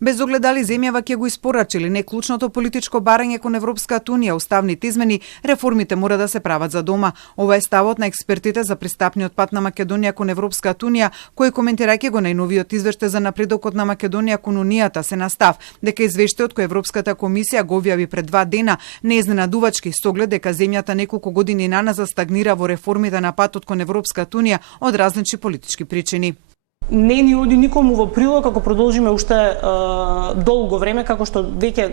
Без оглед дали земјава ќе го испорачи или не клучното политичко барање кон Европската унија, уставните измени, реформите мора да се прават за дома. Ова е ставот на експертите за пристапниот пат на Македонија кон Европската унија, кои коментирајќи го најновиот извештај за напредокот на Македонија кон унијата се настав дека извештајот кој Европската комисија го објави пред 2 дена не е изненадувачки со оглед дека земјата неколку години наназад стагнира во реформите на патот кон Европската унија од различни политички причини. Не ни оди никому во прилог ако продолжиме уште долго време, како што веќе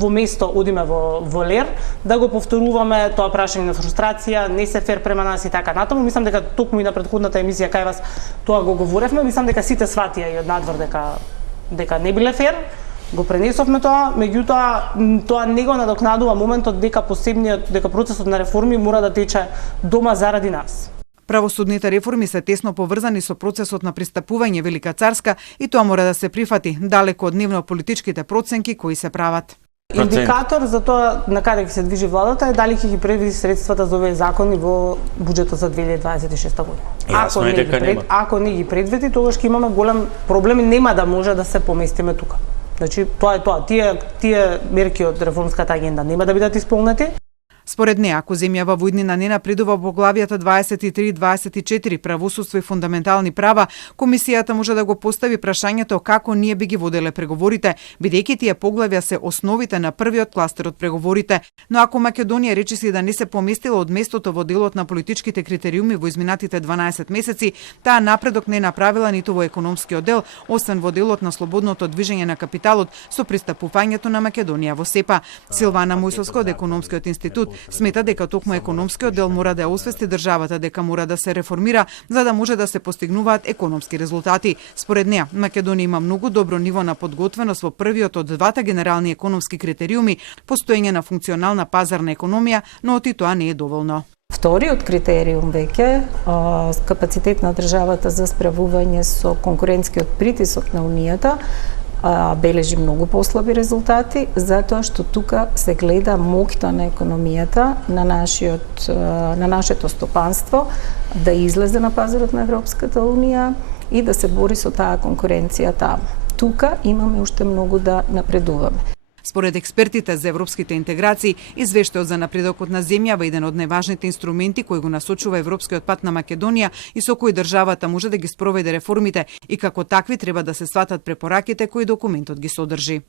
во место одиме во лер, да го повторуваме тоа прашање на фрустрација, не се фер према нас и така натаму. Мислам дека токму и на претходната емисија кај вас тоа го говоревме, мислам дека сите сватија и од надвор дека не биле фер. Го пренесовме тоа, меѓутоа тоа не го надокнадува моментот дека процесот на реформи мора да тече дома заради нас. Правосудните реформи се тесно поврзани со процесот на пристапување Велика Царска и тоа мора да се прифати, далеко од дневно-политичките проценки кои се прават. Индикатор за тоа на каде ќе се движи владата е дали ќе ги предвиди средствата за овие закони во буџетот за 2026 година. Ако не ги предвиди, тогаш ќе имаме голем проблем и нема да може да се поместиме тука. Значи, тоа е тоа. Тие мерки од реформската агенда нема да бидат исполнети. Според неа, ако земјава во иднина не напредува во поглавијата 23 и 24 правосудство и фундаментални права, комисијата може да го постави прашањето како ние би ги воделе преговорите, бидејќи тие поглавја се основите на првиот кластер од преговорите. Но ако Македонија речиси да не се поместила од местото во делот на политичките критериуми во изминатите 12 месеци, таа напредок не направила ниту во економскиот дел, освен во делот на слободното движење на капиталот со пристапувањето на Македонија во СЕПА. Силвана Мојсовска од Економскиот институт смета дека токму економскиот дел мора да освести државата дека мора да се реформира за да може да се постигнуваат економски резултати. Според неа, Македонија има многу добро ниво на подготвеност во првиот од двата генерални економски критериуми, постоење на функционална пазарна економија, но оти тоа не е доволно. Вториот критериум веќе капацитет на државата за справување со конкурентскиот притисок на унијата бележи многу послаби резултати, затоа што тука се гледа моќта на економијата, на нашето стопанство, да излезе на пазарот на Европската унија и да се бори со таа конкуренција таму. Тука имаме уште многу да напредуваме. Според експертите за европските интеграции, извештајот за напредокот на земјава е еден од најважните инструменти кои го насочува европскиот пат на Македонија и со кој државата може да ги спроведе реформите и како такви треба да се сватат препораките кои документот ги содржи.